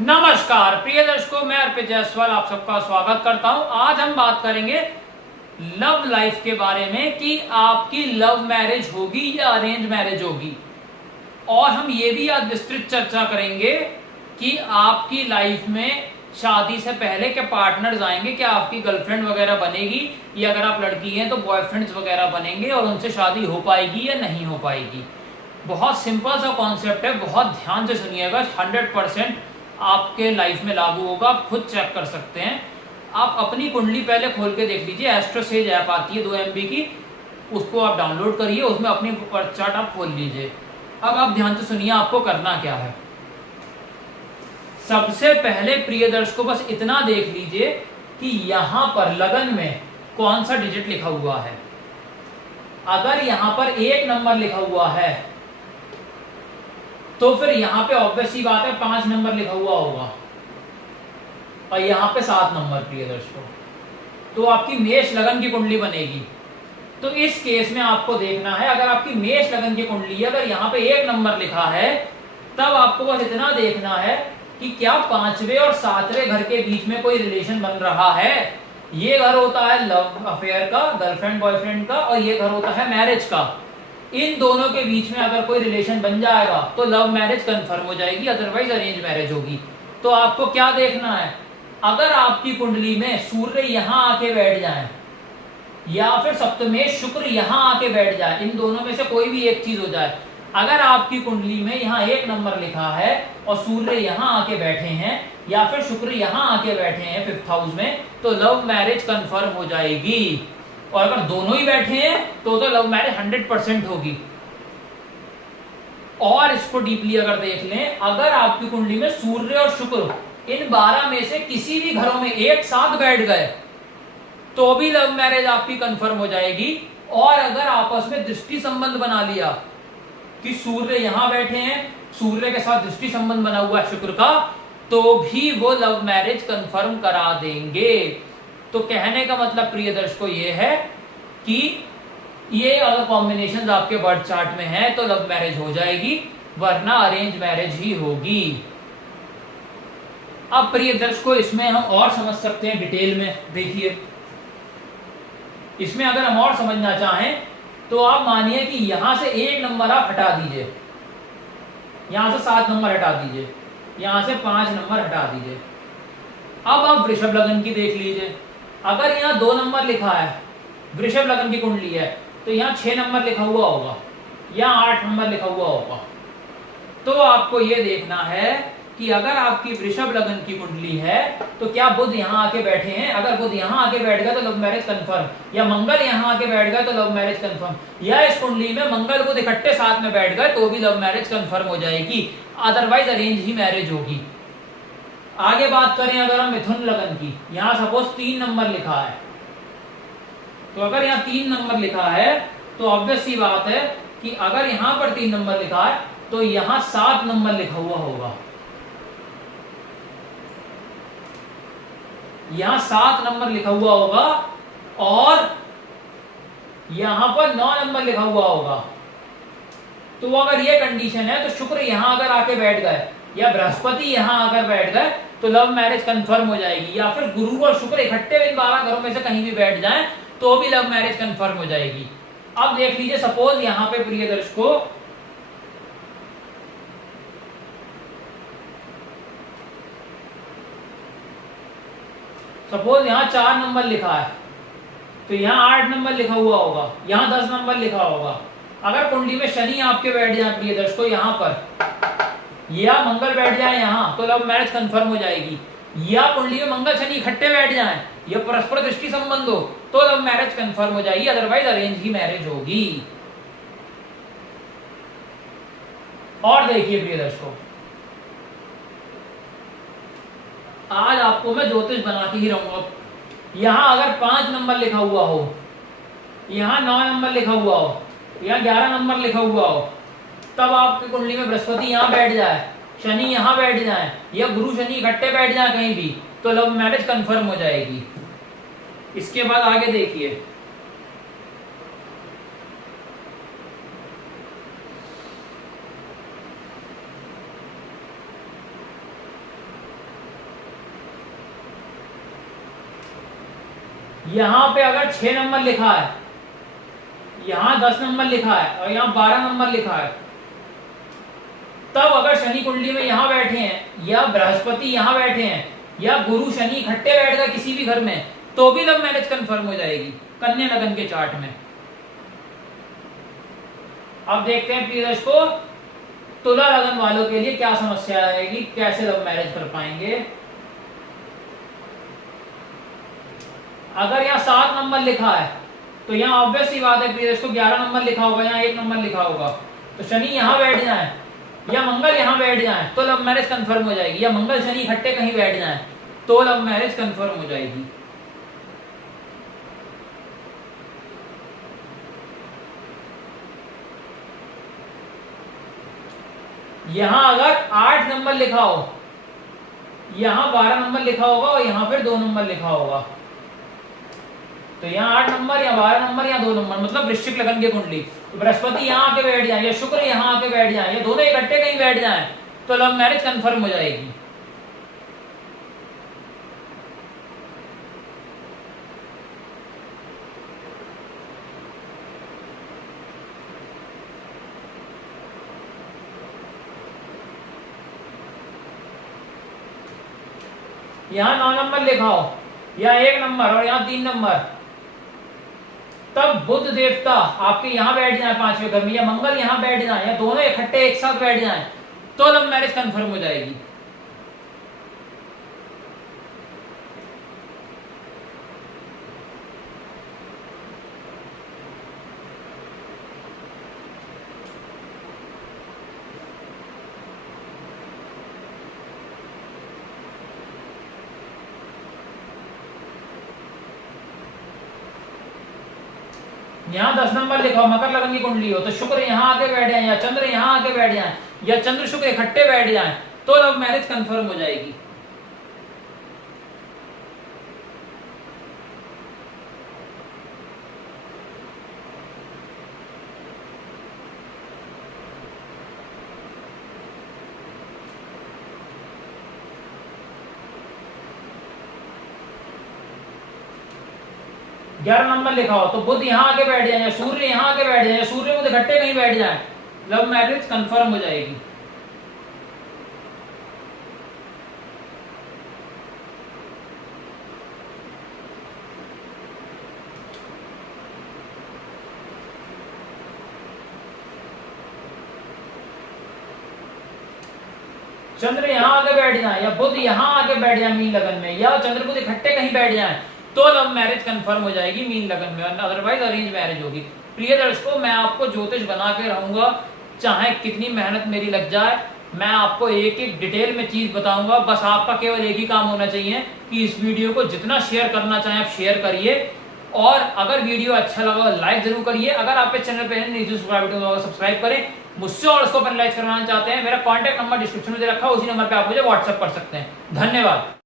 नमस्कार प्रिय दर्शकों, मैं अर्पित जायसवाल आप सबका स्वागत करता हूं। आज हम बात करेंगे लव लाइफ के बारे में कि आपकी लव मैरिज होगी या अरेंज मैरिज होगी, और हम ये भी आज विस्तृत चर्चा करेंगे कि आपकी लाइफ में शादी से पहले के पार्टनर्स आएंगे, क्या आपकी गर्लफ्रेंड वगैरह बनेगी, या अगर आप लड़की हैं तो बॉयफ्रेंड्स वगैरह बनेंगे और उनसे शादी हो पाएगी या नहीं हो पाएगी। बहुत सिंपल सा कॉन्सेप्ट है, बहुत ध्यान से सुनिएगा। 100% आपके लाइफ में लागू होगा, आप खुद चेक कर सकते हैं। आप अपनी कुंडली पहले खोल के देख लीजिए। एस्ट्रोसेज ऐप आती है 2 MB की, उसको आप डाउनलोड करिए, उसमें अपनी बर्थ चार्ट आप खोल लीजिए। अब आप ध्यान से सुनिए आपको करना क्या है। सबसे पहले प्रिय दर्शकों बस इतना देख लीजिए कि यहां पर लगन में कौन सा डिजिट लिखा हुआ है। अगर यहां पर 1 नंबर लिखा हुआ है तो फिर यहां पे ऑब्वियस सी बात है 5 नंबर लिखा हुआ होगा, और यहां पे 7 नंबर प्रिय दर्शकों, तो आपकी मेष लगन की कुंडली बनेगी। तो इस केस में आपको देखना है, अगर आपकी मेष लगन की कुंडली है, अगर यहाँ पे 1 नंबर लिखा है, तब आपको बस इतना देखना है कि क्या 5वें और 7वें घर के बीच में कोई रिलेशन बन रहा है। ये घर होता है लव अफेयर का, गर्लफ्रेंड बॉयफ्रेंड का, और ये घर होता है मैरिज का। इन दोनों के बीच में अगर कोई रिलेशन बन जाएगा तो लव मैरिज कंफर्म हो जाएगी, अदरवाइज अरेंज मैरिज होगी। तो आपको क्या देखना है, अगर आपकी कुंडली में सूर्य यहां आके बैठ जाए या फिर सप्तमेश शुक्र यहां आके बैठ जाए, इन दोनों में से कोई भी एक चीज हो जाए। अगर आपकी कुंडली में यहाँ 1 नंबर लिखा है और सूर्य यहाँ आके बैठे हैं या फिर शुक्र यहाँ आके बैठे हैं 5th हाउस में, तो लव मैरिज कंफर्म हो जाएगी। और अगर दोनों ही बैठे हैं तो लव मैरिज 100% होगी। और इसको डीपली अगर देख लें, अगर आपकी कुंडली में सूर्य और शुक्र इन 12 में से किसी भी घरों में एक साथ बैठ गए तो भी लव मैरिज आपकी कंफर्म हो जाएगी। और अगर आपस में दृष्टि संबंध बना लिया कि सूर्य यहां बैठे हैं, सूर्य के साथ दृष्टि संबंध बना हुआ है शुक्र का, तो भी वो लव मैरिज कंफर्म करा देंगे। तो कहने का मतलब प्रिय दर्शकों ये है कि ये अगर कॉम्बिनेशन आपके बर्थ चार्ट में है तो लव मैरिज हो जाएगी, वरना अरेंज मैरिज ही होगी। अब प्रिय दर्शकों इसमें हम और समझ सकते हैं डिटेल में। देखिए इसमें अगर हम और समझना चाहें तो आप मानिए कि यहां से 1 नंबर आप हटा दीजिए, यहां से 7 नंबर हटा दीजिए, यहां से 5 नंबर हटा दीजिए। अब आप वृषभ लगन की देख लीजिए। अगर यहाँ 2 नंबर लिखा है, वृषभ लगन की कुंडली है, तो यहाँ 6 नंबर लिखा हुआ होगा, यहाँ 8 नंबर लिखा हुआ होगा। तो आपको ये देखना है कि अगर आपकी वृषभ लगन की कुंडली है तो क्या बुध यहाँ आके बैठे हैं। अगर बुध यहाँ आके बैठ गया तो लव मैरिज कंफर्म, या मंगल यहाँ आके बैठ गया तो लव मैरिज कंफर्म, या इस कुंडली में मंगल बुध इकट्ठे साथ में बैठ गए तो भी लव मैरिज कंफर्म हो जाएगी, अदरवाइज अरेंज ही मैरिज होगी। आगे बात करें अगर हम मिथुन लगन की, यहां सपोज 3 नंबर लिखा है, तो अगर यहाँ 3 नंबर लिखा है तो ऑब्वियस सी बात है कि अगर यहां पर 3 नंबर लिखा है तो यहां 7 नंबर लिखा हुआ होगा, यहां 7 नंबर लिखा हुआ होगा, और यहां पर 9 नंबर लिखा हुआ होगा। तो अगर ये कंडीशन है तो शुक्र यहां अगर आके बैठ गए या बृहस्पति यहां अगर बैठ गए तो लव मैरिज कंफर्म हो जाएगी, या फिर गुरु और शुक्र इकट्ठे इन 12 घरों में से कहीं भी बैठ जाएं तो भी लव मैरिज कंफर्म हो जाएगी। अब देख लीजिए सपोज यहां पे प्रिय दर्शकों सपोज यहां 4 नंबर लिखा है, तो यहां 8 नंबर लिखा हुआ होगा, यहां 10 नंबर लिखा होगा। अगर कुंडली में शनि आपके बैठ जाए प्रिय दर्शकों यहां पर, या मंगल बैठ जाए यहां, तो लव मैरिज कंफर्म हो जाएगी। या कुंडली में मंगल शनि इकट्ठे बैठ जाएं, या परस्पर दृष्टि संबंध हो, तो लव मैरिज कंफर्म हो जाएगी, अदरवाइज अरेंज ही मैरिज होगी। और देखिए प्रिय दर्शकों, आज आपको मैं ज्योतिष बना के ही रहूंगा। यहां अगर 5 नंबर लिखा हुआ हो, यहां 9 नंबर लिखा हुआ हो, यहां 11 नंबर लिखा हुआ हो, तब आपकी कुंडली में बृहस्पति यहां बैठ जाए, शनि यहां बैठ जाए, या गुरु शनि इकट्ठे बैठ जाए कहीं भी, तो लव मैरिज कंफर्म हो जाएगी। इसके बाद आगे देखिए, यहाँ पे अगर 6 नंबर लिखा है, यहाँ 10 नंबर लिखा है और यहाँ 12 नंबर लिखा है, तब अगर शनि कुंडली में यहाँ बैठे हैं या बृहस्पति यहाँ बैठे हैं या गुरु शनि इकट्ठे बैठ गए किसी भी घर में, तो भी लव मैरिज कंफर्म हो जाएगी कन्या लगन के चार्ट में। अब देखते हैं प्रिय दर्शकों, तुला लगन वालों के लिए क्या समस्या आएगी, कैसे लव मैरिज कर पाएंगे। अगर यहाँ 7 नंबर लिखा है तो यहाँ ऑब्वियस सी बात है प्रिय दर्शकों 11 नंबर लिखा होगा, यहाँ 1 नंबर लिखा होगा, तो शनि यहाँ बैठ जाए या मंगल यहाँ बैठ जाए तो लव मैरिज कंफर्म हो जाएगी, या मंगल शनि इकट्ठे कहीं बैठ जाए तो लव मैरिज कंफर्म हो जाएगी। यहां अगर 8 नंबर लिखा हो, यहां 12 नंबर लिखा होगा और यहां फिर 2 नंबर लिखा होगा, तो यहाँ 8 नंबर या 12 नंबर या 2 नंबर, मतलब वृश्चिक लगन की कुंडली, तो बृहस्पति यहाँ आके बैठ जाए या शुक्र यहाँ आके बैठ जाए या दोनों इकट्ठे कहीं बैठ जाए तो लव मैरिज कंफर्म हो जाएगी। यहाँ 9 नंबर लिखा हो या 1 नंबर और यहाँ 3 नंबर, तब बुध देवता आपके यहाँ बैठ जाए 5वें घर में, या मंगल यहाँ बैठ जाए या दोनों इकट्ठे एक साथ बैठ जाए तो लव मैरिज कंफर्म हो जाएगी। यहाँ 10 नंबर लिखा हो, मकर लगन की कुंडली हो, तो शुक्र यहाँ आके बैठ जाए या चंद्र यहाँ आके बैठ जाए या चंद्र शुक्र इकट्ठे बैठ जाए तो लव मैरिज कंफर्म हो जाएगी। ग्यारह नंबर लिखा हो तो बुध यहाँ आके बैठ जाए या सूर्य यहाँ आके बैठ जाए या सूर्य बुध इकट्ठे कहीं बैठ जाए, लव मैरिज कंफर्म हो जाएगी। चंद्र यहाँ आके बैठ जाए या बुध यहाँ आके बैठ जाए मीन लगन में, या चंद्र बुध इकट्ठे कहीं बैठ जाए तो लव मैरिज कंफर्म हो जाएगी मीन लगन में, अदरवाइज अरेंज मैरिज होगी। प्रिय दर्शकों, मैं आपको ज्योतिष बना के रहूंगा, चाहे कितनी मेहनत मेरी लग जाए, मैं आपको एक एक डिटेल में चीज बताऊंगा। बस आपका केवल एक ही काम होना चाहिए कि इस वीडियो को जितना शेयर करना चाहें आप शेयर करिए, और अगर वीडियो अच्छा लगा लाइक जरूर करिए। अगर आप इस चैनल पे नहीं सब्सक्राइब करें, मुझसे और उसको पेनलाइज करवाना चाहते हैं, मेरा कॉन्टैक्ट नंबर डिस्क्रिप्शन में दे रखा है, उसी नंबर पे आप मुझे व्हाट्सएप कर सकते हैं। धन्यवाद।